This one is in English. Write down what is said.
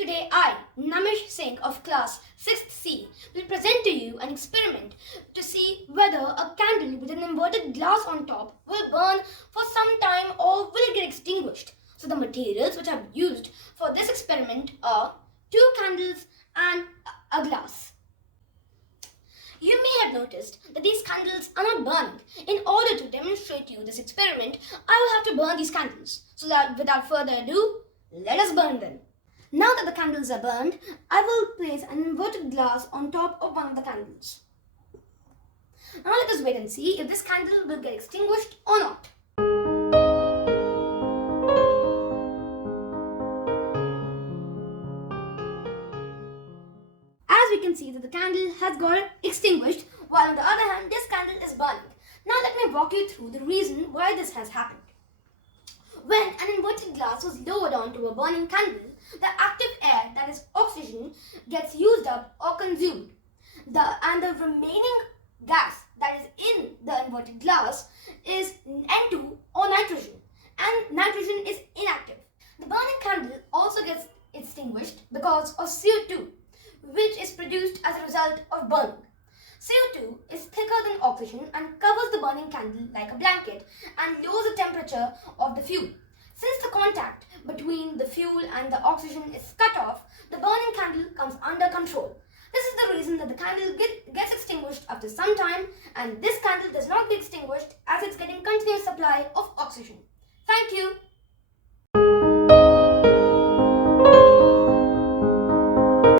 Today I, Namish Singh of class 6th C, will present to you an experiment to see whether a candle with an inverted glass on top will burn for some time or will it get extinguished. So the materials which I've used for this experiment are 2 candles and a glass. You may have noticed that these candles are not burning. In order to demonstrate you this experiment, I will have to burn these candles. So that without further ado, let us burn them. Now that the candles are burned, I will place an inverted glass on top of one of the candles. Now let us wait and see if this candle will get extinguished or not. As we can see that the candle has got extinguished, while on the other hand this candle is burning. Now let me walk you through the reason why this has happened. When an inverted glass was lowered onto a burning candle, the active air, that is oxygen, gets used up or consumed. And the remaining gas that is in the inverted glass is N2 or nitrogen, and nitrogen is inactive. The burning candle also gets extinguished because of CO2, which is produced as a result of burning. CO2 is thicker than oxygen and covers the burning candle like a blanket and lowers the temperature of the fuel. Since the contact between the fuel and the oxygen is cut off, the burning candle comes under control. This is the reason that the candle gets extinguished after some time, and this candle does not get extinguished as it's getting continuous supply of oxygen. Thank you.